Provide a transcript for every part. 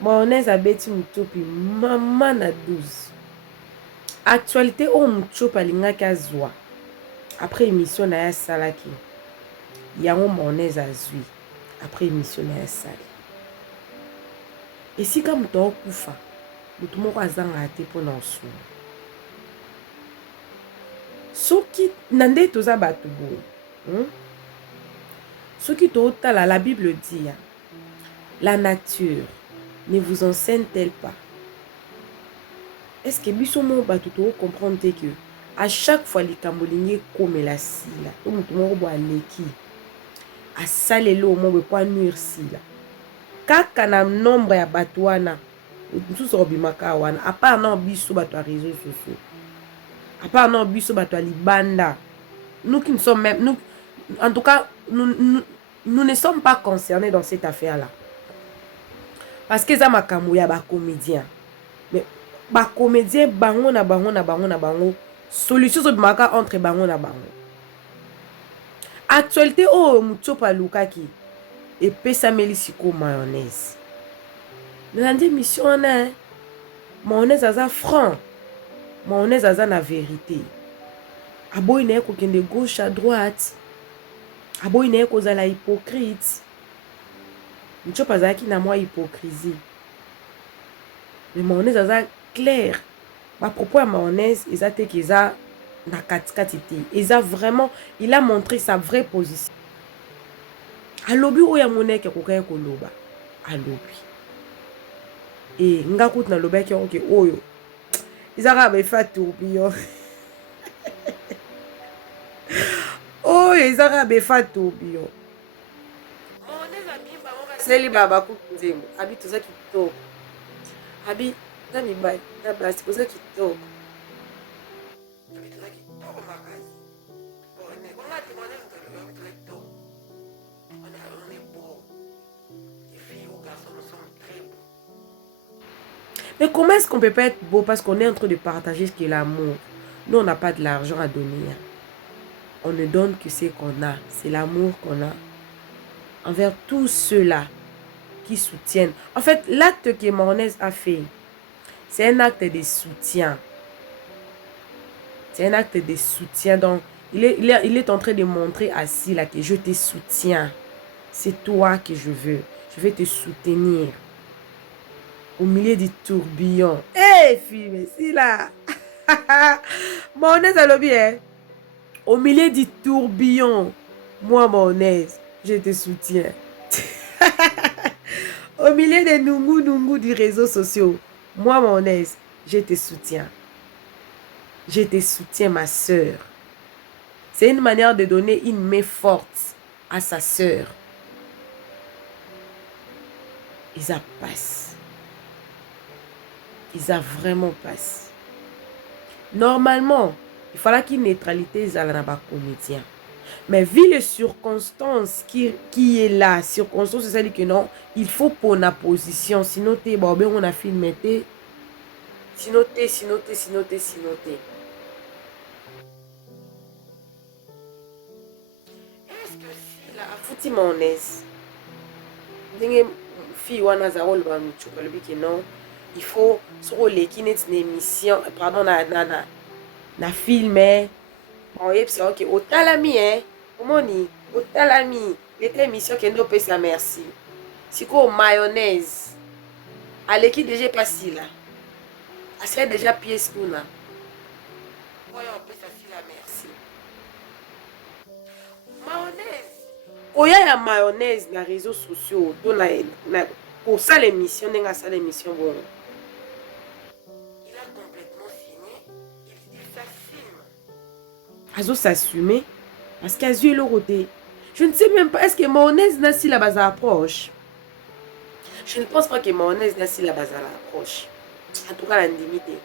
mayonnaise abeti mutopi mama na 12. Actualité o mutopi alingaki azwa après émission na ya salaki yango mayonnaise azwi après émission na ya sali esika moto akufa moto moko azanga te mpona osuna soki na nde toza bato boye soki totala la Bible dit la nature ne vous enseigne-t-elle pas? Est-ce que biso mo bato to comprendre que à chaque fois likambo lingi komela sila to moto moko bo aleki asalelo mo be kwa nuire sila kaka na nombre ya bato wana nsusu obimaka wana à part na biso bato ya réseaux sociaux à part na biso bato ya libanda nous qui ne sommes même nous en tout cas nous ne sommes pas concernés dans cette affaire là parce que ça makambo ya ba comédien mais ba comédien bango na bango solution so bimaka entre bango na bango actualité o mutopa lukaki epesameli siko mayonnaise na ndi mission wana mayonnaise aza franc mayonnaise aza na vérité aboyi na ye kokende gauche à droite aboyi na ye kozala hypocrite mutopa azalaki na mwa hypocrisie mais mayonnaise aza clair bapropos ya mayonnaise eza te eza na katikati te eza vraiment il a montré sa vraie position alobi oyo amonaki akokaki koloba alobi e nga kutu nalobaki yango ke oyo eza kaka befa tourbillon oyo eza kaka befa tourbillon seli bakutu nzembo abi toza kitoko abi na mibali na basi koza kitoko mais comment est-ce qu'on peut pas être beau parce qu'on est en train de partager ce qui est l'amour? Nous, on n'a pas de l'argent à donner. On ne donne que ce qu'on a. C'est l'amour qu'on a envers tous ceux-là qui soutiennent. En fait, l'acte que mayonnaise a fait, c'est un acte de soutien. C'est un acte de soutien. Donc, il est en train de montrer à Sila que je te soutiens. C'est toi que je veux. Je vais te soutenir. Au milieu du tourbillon. Hé, fille, mais Sila. Mayonnaise à lobby, hein. Au milieu du tourbillon. Moi, mayonnaise, je te soutiens. Au milieu des nungu du réseau social. Moi, mayonnaise, je te soutiens. Je te soutiens, ma sœur. C'est une manière de donner une main forte à sa sœur. Et ça passe. Ils a vraiment passe. Normalement, il fallait qu'il y ait une neutralité dans les comédiens. Mais vu les circonstances qui est là, circonstances, c'est ça que non, il faut pour la position. Sinon, on a filmé. Sinon, Est-ce que si la fouti mayonnaise, une fille ou un azarol va nous choquer le que non. Il faut sur les qui n'est une émission pardon na film bon et c'est OK au talami hein comment ni au talami l'été émission qui nous pèse la merci si quoi mayonnaise allez qui déjà passé là a serait déjà pièce pour là voyons on peut ça la merci mayonnaise oya ya mayonnaise na réseaux sociaux dans la pour ça l'émission n'est pas ça l'émission bon. Azo s'assumer parce qu'à yeux le côté. Je ne sais même pas est-ce que mayonnaise n'a si la base approche. Je ne pense pas que mayonnaise n'a si la base approche. En tout cas la limité.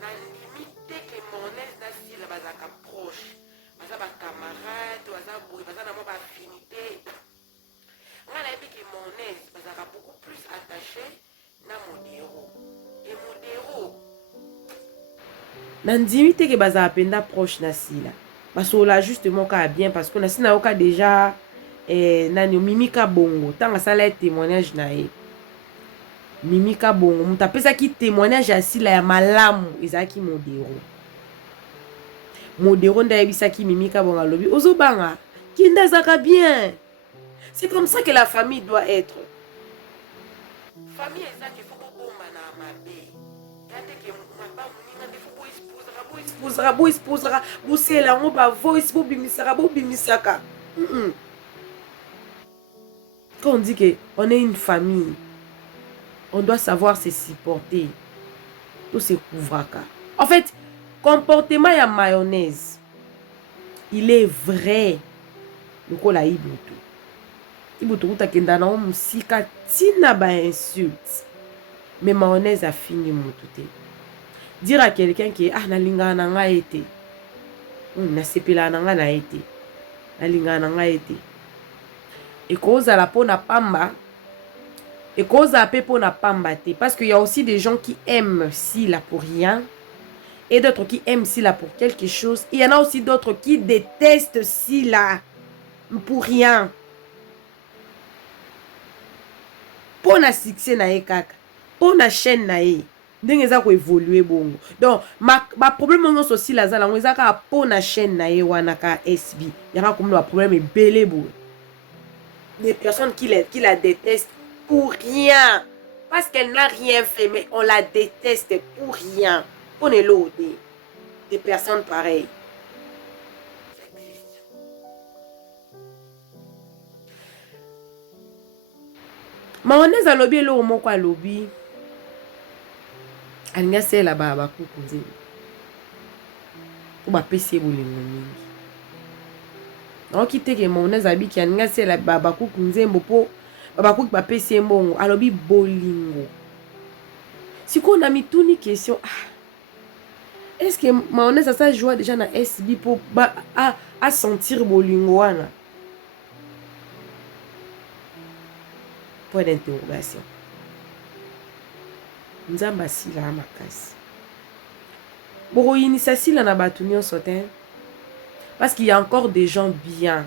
La limité que mayonnaise n'a si la base approche. Basa ba camarade, basa boy, basa na mo ba affinité. On a dit que mayonnaise basa beaucoup plus attaché na modéro. Et modéro nandimite que baza apenda proche na sila parce que là justement ka bien parce que na sina oka déjà nani mimika bongo tanga sala témoignage na e Mimika bongo mutu apesaki témoignage ya sila ya malamu ezalaki modero. Modero nde ayebisaki Mimika bongo alobi ozobanga kinda azaka bien. C'est comme ça que la famille doit être. Famille ezaki faut bomba na mabe. Yande ke maba muninga nde faut espousera busela ngo ba voice bo bimisaka. Quand on dit que on est une famille, on doit savoir se supporter. Tout se couvraka. En fait, comportement ya mayonnaise, il est vrai. Lokola ibutu. Ibutu utakenda na musika tina ba insulte. Mais mayonnaise a fini mutute. Dire à quelqu'un qui na linga na nga été. Na sepela na nga na été. Na linga na nga été. Et cause à la peau na pamba. Et cause à la peau na pamba te. Parce qu'il y a aussi des gens qui aiment Sila pour rien. Et d'autres qui aiment Sila pour quelque chose. Il y en a aussi d'autres qui détestent Sila pour rien. Pour na succès na ye kaka. Pour na chaîne na ye. Ndenge za ko évoluer bongo. Donc ma problème non aussi la za la ngo za ka pour na chaîne na ye wana ka SB. Il y a comme le problème est belé bo. Des personnes qui la détestent pour rien. Parce qu'elle n'a rien fait, mais on la déteste pour rien. On est l'autre. Des personnes pareilles. Mayonnaise à lobby lo moko à lobby. Alinga c'est la baba kukunze. Ou ba pesi bolingo mingi. Donc qui te que mayonnaise abi ki alinga c'est la baba kukunze mbopo baba kuki ba pesi mbongo à lobby bolingo. Si qu'on a mis tout ni question est-ce que mayonnaise ça joue déjà na SB pour à sentir bolingo wana? Point d'interrogation. Nzamba sila makasi. Boro inisa sila na batu nyonso te. Parce qu'il y a encore des gens bien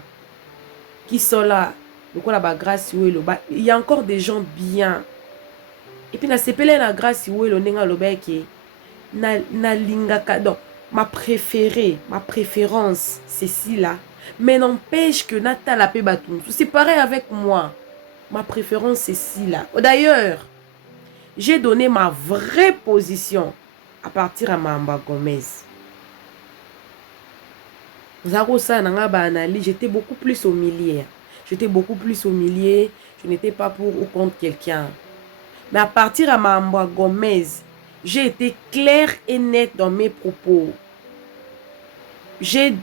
qui sont là. Donc on a ba grâce il y a encore des gens bien. Et puis na sepele la grâce le nenga lobeke na lingaka. Donc ma préférée, ma préférence c'est Sila. Mais n'empêche que Nata la pe batu. C'est pareil avec moi. Ma préférence c'est Sila. D'ailleurs, j'ai donné ma vraie position à partir à Mamba Gomez. J'étais beaucoup plus au milieu. J'étais beaucoup plus au milieu. Je n'étais pas pour ou contre quelqu'un. Mais à partir à Mamba Gomez, j'ai été claire et nette dans mes propos. J'ai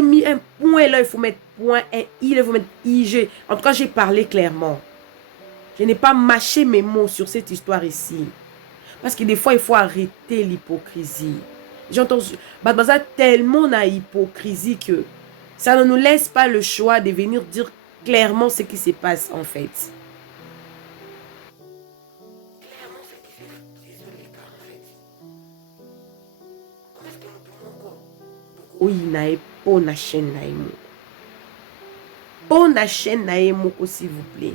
mis un point là, il faut mettre point, un I, il faut mettre IG. En tout cas, j'ai parlé clairement. Je n'ai pas mâché mes mots sur cette histoire ici. Parce que des fois, il faut arrêter l'hypocrisie. J'entends tellement na hypocrisie que ça ne nous laisse pas le choix de venir dire clairement ce qui se passe en fait. Clairement ce qui se passe en fait. Comment est-ce que nous pouvons oui, nae pour na chaîne nae. Pour na chaîne nae moko s'il vous plaît.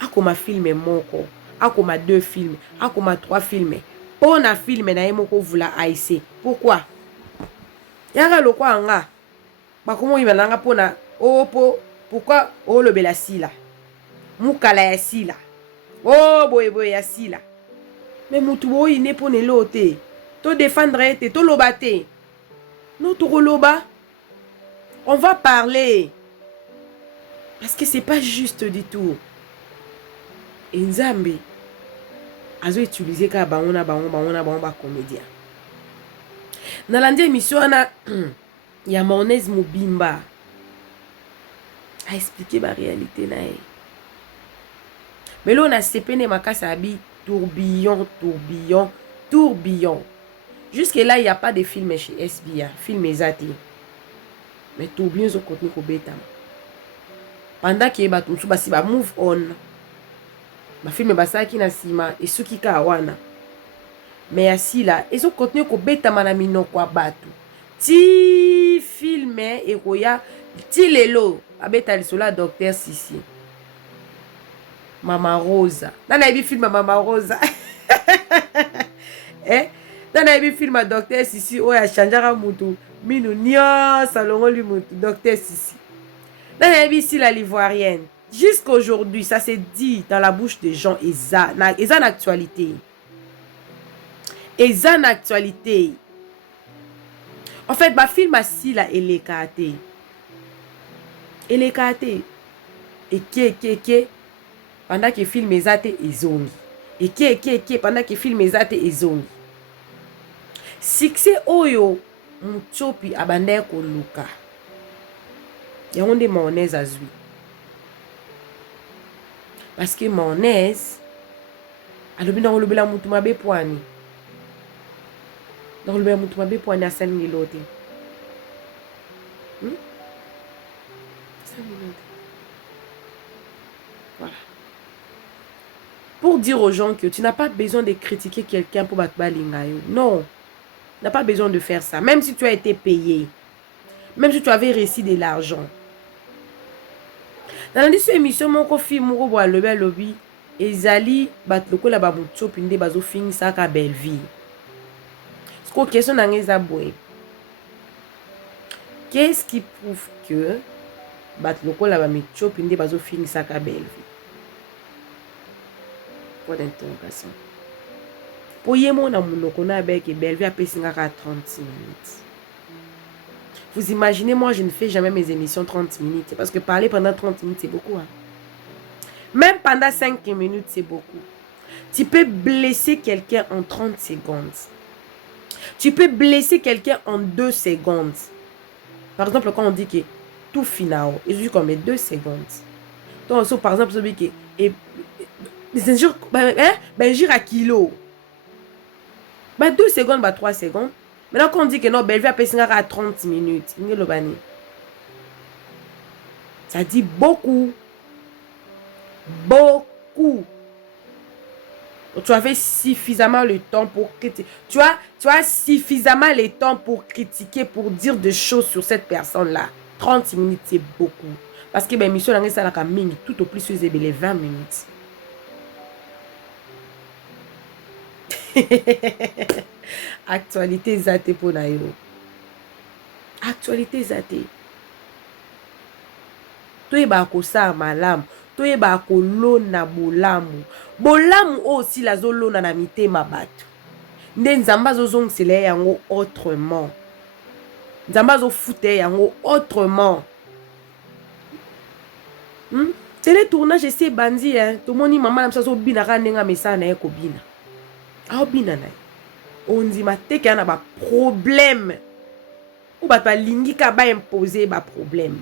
Akoma filme moko, akoma 2 films, akoma 3 films. Pour na filme na moko vula aïse. Pourquoi? Yanga lokwa anga. Bakomo ibalanga pona pourquoi le bela sila. Mukala ya sila. Oh boy ya sila. Mais mutu boy ne pone lote. To défendre te to lobate. Non to loba. On va parler. Parce que c'est pas juste du tout. Et Nzambe azo utiliser ka baona ba comédien. Na landi émission ana ya Mayonnaise Mobimba a expliqué ma réalité na e. Mais là on a sepene makasa abi tourbillon. Jusque là il y a pas de film chez SBA, film ezati. Mais tourbillon zo contenu ko beta. Pendant que ba tunsu basi ba move on. Ma film basaki na sima et ceux qui kawana. Mais assis là, ils ont continué ko beta manamino kwa batu. Ti film et koya ti lelo abeta lisola docteur Sisi. Mama Rosa. Dans la film Mama Rosa. Eh? Dans la film Docteur Sissi. Oh, ya changeara mutu. Minu nyo salongo lui mutu. Docteur Sissi. Dans la ici la l'ivoirienne. Jusqu'aujourd'hui, ça s'est dit dans la bouche des gens. Et ça en actualité. Et ça en actualité. En fait, ma film a si la elekate. Elekate. Et qui pendant que film ezate ezongi. Et qui pendant que film ezate ezongi. Succès oyo Mutsopi abandai koluka. Yango nde mayonnaise azwi. Parce que mayonnaise alobi na olobela mutu mabe poani. Na olobela mutu mabe poani asalingi lote. Voilà. Pour dire aux gens que tu n'as pas besoin de critiquer quelqu'un pour battre balingayo. Non. Tu n'as pas besoin de faire ça. Même si tu as été payé. Même si tu avais reçu de l'argent. Dans cette émission, mon fils moko bo alobi alobi ezali bat lokola ba Mutsopi nde bazo finisa ka belle vie. Sko question na ngeza boy. Qu'est-ce qui prouve que bat lokola ba Mutsopi nde bazo finisa ka belle vie? Point d'interrogation. Pour yemo na munoko na beke belle vie apesinga ka 30 minutes. Vous imaginez, moi, je ne fais jamais mes émissions 30 minutes. Parce que parler pendant 30 minutes, c'est beaucoup. Hein. Même pendant 5 minutes, c'est beaucoup. Tu peux blesser quelqu'un en 30 secondes. Tu peux blesser quelqu'un en 2 secondes. Par exemple, quand on dit que tout final, il juste comme 2 secondes. Donc, par exemple, celui qui est... C'est jure à kilo. 2 secondes, 3 secondes. Maintenant, quand on dit que non, Bellevue a passé à 30 minutes, ça dit beaucoup. Beaucoup. Tu avais suffisamment le temps pour critiquer. Tu as suffisamment le temps pour critiquer, pour dire des choses sur cette personne-là. 30 minutes, c'est beaucoup. Parce que l'émission, tout au plus, c'est les 20 minutes. Actualité zate pour nayo. Actualité zate. Toyeba kosa malamu. Toyeba kolona bolamu. Bolamu aussi la zolona na mitema bato. Nde nzamba zozong sele yango autrement. Nzamba zo fute yango autrement. Télé tournage c'est bandi hein. Tout moni maman na msazo bina kanenga mesa na yeko bina. Ah bina na. On dit ma teke na ba problème. Ou ba lingi ka ba imposer ba problème.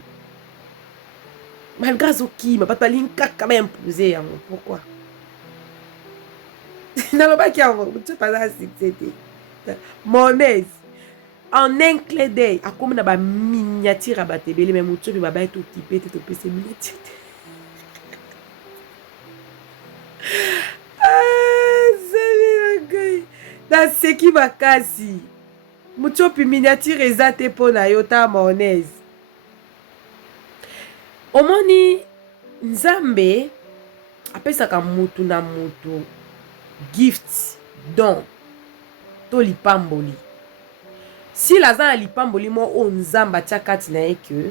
Malgré ce qui ma ba lingi ka ba imposer yango. Pourquoi? Dans le bac yango, tu pas ça c'était. Monnaise. En un clin d'œil, a comme na ba miniature à ba tebele même Mutsopi ba ba tout typé tout PC miniature. Dans ce qui va casser. Mutsopi miniature ezate pona yota mayonnaise. Omoni Nzambe apesaka mutu na mutu gift don to lipamboli. Si la zan lipamboli mo o Nzamba tiakati na eke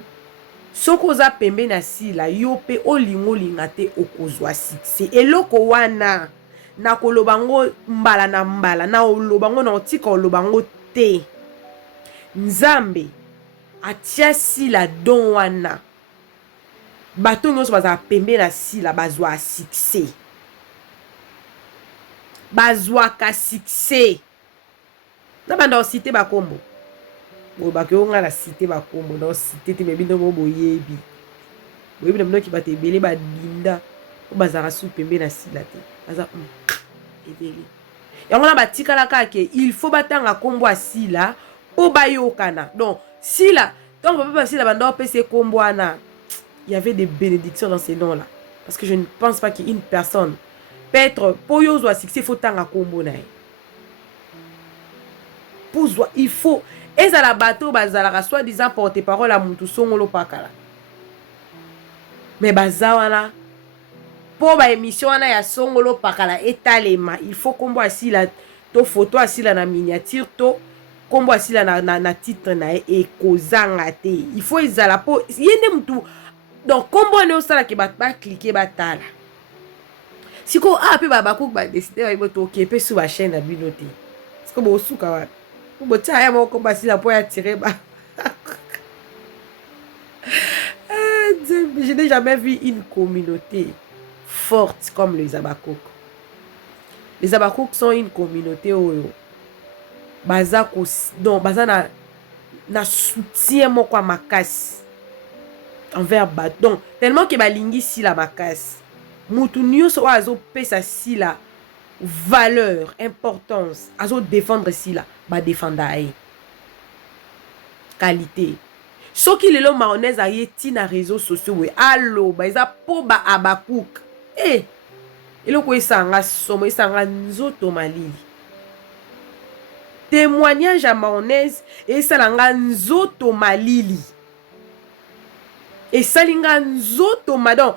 soko za pembe na si la yope olingo lingate okozwa succès. Eloko wana na kolobango mbala na mbala na olobango na otika olobango te. Nzambe atia si la don wana bato nyonso baza pembe na si la bazwa succès. Bazwa ka succès. Na banda cité ba kombo. Bo ba ke onga la cité ba kombo na cité te mebi no boyebi. Boyebi na mnoki bate belé ba dinda. O bazara su pembe na si la te. Baza ebeli. Yango na batika la kake il faut batanga kombo asila po bayokana. Donc si la donc papa si la banda opese kombo ana. Il y avait des bénédictions dans ces noms là parce que je ne pense pas qu'une personne peut être pour yozo a succès faut tanga kombo na. Pour il faut et ça la bateau bazala soit disant porte-parole à mutu songolo pakala. Mais bazawana po ba émission wana ya songolo pakala etalema il faut kombo asila to photo asila na miniature to kombo asila na titre na ekozanga te il faut ezala po yende mutu donc kombo ne osala ke ba cliquer batala siko pe babakuku ba décider ba to okepe sur ba chaîne na bino te siko bo suka wa bo tia ya moko kombo asila po ya tirer ba je n'ai jamais vu une communauté forte comme les Abakouk. Les Abakouk sont une communauté où baza na soutien moko makasi envers bato. Donc tellement que balingi si la makasi. Mutu nyonso azo pesa si la valeur, importance, azo défendre si la ba défendre ai. Qualité. Soki lelo mayonnaise a yeti na réseaux sociaux we allo ba eza po ba Abakouk eloko esanga somo esanga nzoto malili témoignage ya mayonnaise esalanga nzoto malili esalinga nzoto madon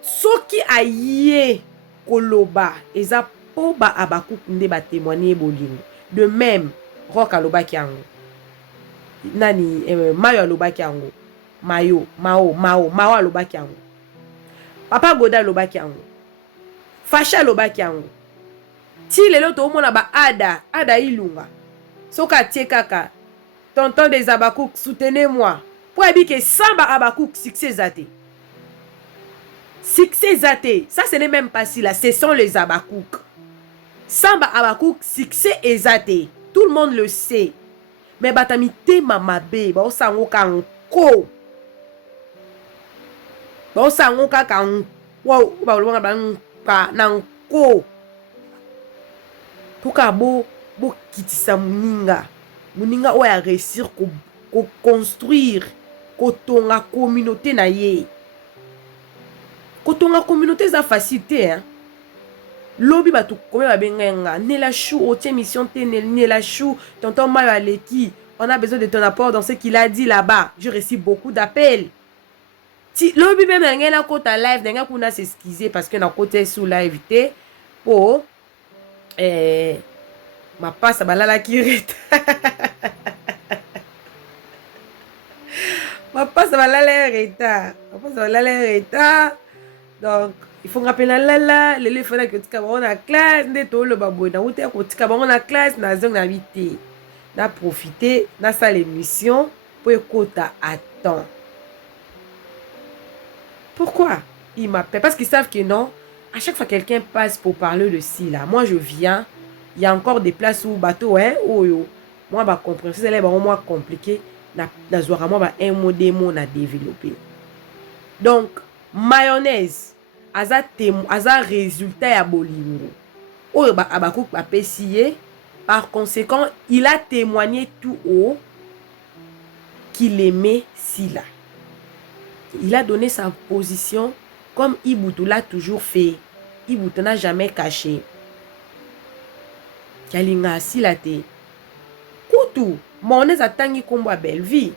soki aye koloba eza po ba Abakouk nde ba témoigner bolingo de même Rock alobaki yango nani mayo alobaki yango mao alobaki yango papa Goda alobaki yango Facha alobaki yango ti lelo to mona ba ada ilunga soka tie kaka tonton des Abakouk soutenez-moi pour abike samba Abakouk succès zate ça ce n'est même pas si là ce sont les Abakouk samba Abakouk succès ezate tout le monde le sait. Mais batami te mamabe ba osango kanko ba osango kaka wow ba olonga ba nanko toka bo kitisa muninga oya réussir ko construire ko tonga communauté na ye ko tonga communauté za facilité hein. Lobi batu kome babenga Nela Chou otie mission te Nela Chou tonton Mayo Aleki on a besoin de ton apport dans ce qu'il a dit là-bas. Je reçois beaucoup d'appels. Lobi même ngela kota live nga kuna s'excuser parce que na côté sous live te po ma passe balala kireta ma passe balala reta donc il faut rappeler la les fois que tu on a classe ndeto le baboy na uta ko tika on a classe na zong na vite na profiter na ça l'émission pour écouter à temps. Pourquoi ils m'appellent? Parce qu'ils savent que non, à chaque fois quelqu'un passe pour parler de ci là, moi je viens, il y a encore des places où bateau hein moi ba comprendre c'est là moins compliqué na zoara moi ba un mot démo na développer. Donc mayonnaise aza résultat ya bolingo oyo ba Abakouk ba pesiye. Par conséquent il a témoigné tout haut qu'il aimait Sila. Il a donné sa position comme Iboutou l'a toujours fait. Iboutou n'a jamais caché. Kalinga Sila te kutu mayonnaise atangi kombo belle vie.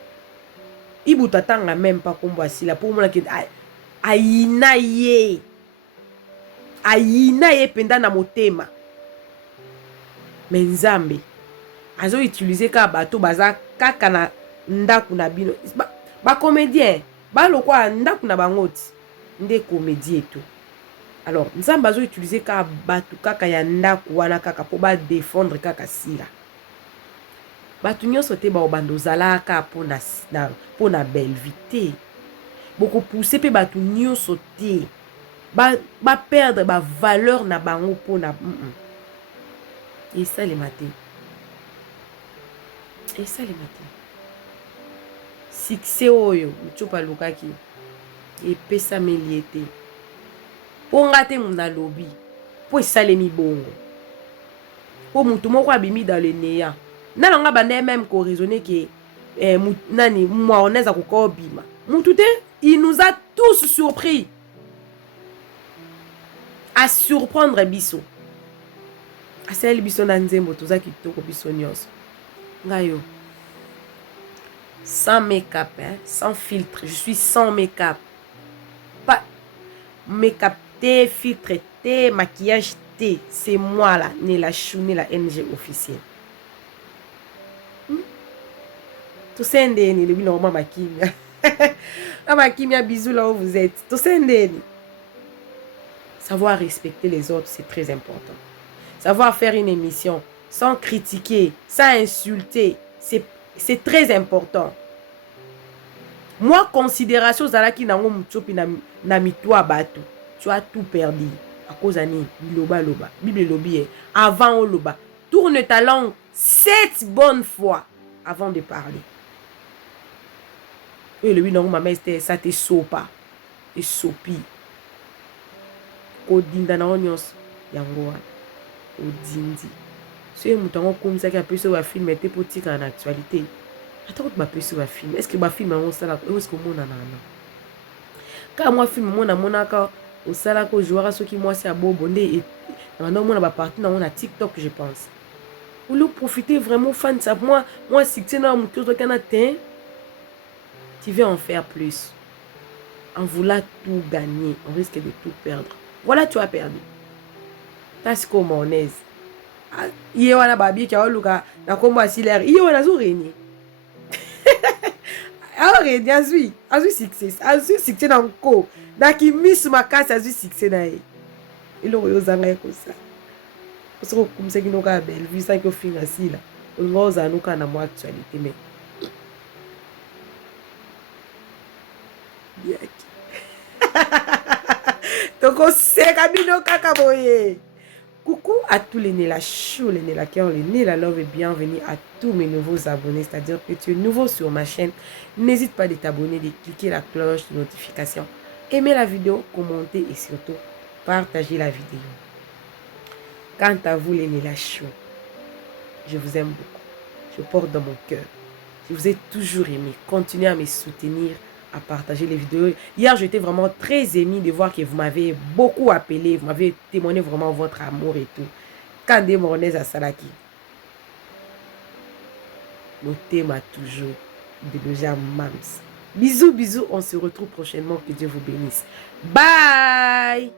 Iboutou atanga même pas kombo Sila pour moi que ayina ye penda na motema. Mais Nzambe azo utiliser ka bato baza kaka na ndaku na bino ba comédien ba lokwa ndaku na bangoti nde comédie et tout. Alors Nzambe azo utiliser ka bato kaka ya ndaku wana kaka po ba défendre kaka Sila. Bato nyonso te ba obando zalaka pona belle vite. Beaucoup pousser pe bato nyonso te ba perdre ba valeur na bango pona et ça les matins. Et ça les matins. Succès oyo mchopa lukaki et pesa meliete. Pongate muna lobby. Po salemi bongo. Po mutu moko abimi dans le néant. Nana nga bande même ko raisonner que nani mayonnaise akoko bima. Mutu te il nous a tous surpris. À surprendre biso. Asel biso na nzembo toza kitoko biso nyonso. Ngayo. Sans make-up, hein, sans filtre. Je suis sans make-up. Pas make-up T, filtre T, maquillage T. C'est moi là, Nela Chou, Nela NG officiel. Tout ça, Ndeni, le bilan, ma kimia. Ma kimia, bisous là où vous êtes. Tout ça, Ndeni. Savoir respecter les autres, c'est très important. Savoir faire une émission sans critiquer, sans insulter, c'est très important. Moi, considération, Zalaki Nango Mutsopi na mitwa bato. Tu as tout perdu. À cause de loba loba. Bible lobby. Avant au loba. Tourne ta langue 7 bonnes fois avant de parler. Et le bilan, maman, ça te sopa. Et sopi. Odinda na onyos. Yangoa. Odindi. C'est un mouton comme ça qui a pu se voir film était politique en actualité. Attends, tu m'as pu se voir film. Est-ce que ma film est ça là? Où est-ce que mon nana? Quand moi film mon amonaka au sala ko jouera ceux qui moi c'est à Bobondé et maintenant mon a parti dans mon TikTok je pense. Vous le profiter vraiment fan de ça. Moi si tu es dans mon tour de Canada, tu veux en faire plus. En voulant tout gagner, on risque de tout perdre. Voilà, tu as perdu. Parce que mon aise. Iye wana babi qui a luka na kombo asilaire. Iye wana zo régner. Alors régner azui succès. Azui succès dans ko. Na ki miss makasi azui succès na ye. Ilo yo zanga ko ça. Parce que comme ça qui no ka belle, vu ça que finga si là. On va za nuka na mo actualité mais. Bien. Donc on sait kabino kaka boye. Coucou à tous les Nela Chou, les Nela Cœur, les Nela Love et bienvenue à tous mes nouveaux abonnés. C'est-à-dire que tu es nouveau sur ma chaîne. N'hésite pas de t'abonner, de cliquer la cloche de notification. Aimer la vidéo, commenter et surtout partager la vidéo. Quant à vous les Nela Chou, je vous aime beaucoup. Je porte dans mon cœur. Je vous ai toujours aimé. Continuez à me soutenir, à partager les vidéos. Hier, j'étais vraiment très émue de voir que vous m'avez beaucoup appelé. Vous m'avez témoigné vraiment votre amour et tout. Kande Moronez à Salaki. Le thème a toujours de Loja Mams. Bisous, bisous. On se retrouve prochainement. Que Dieu vous bénisse. Bye!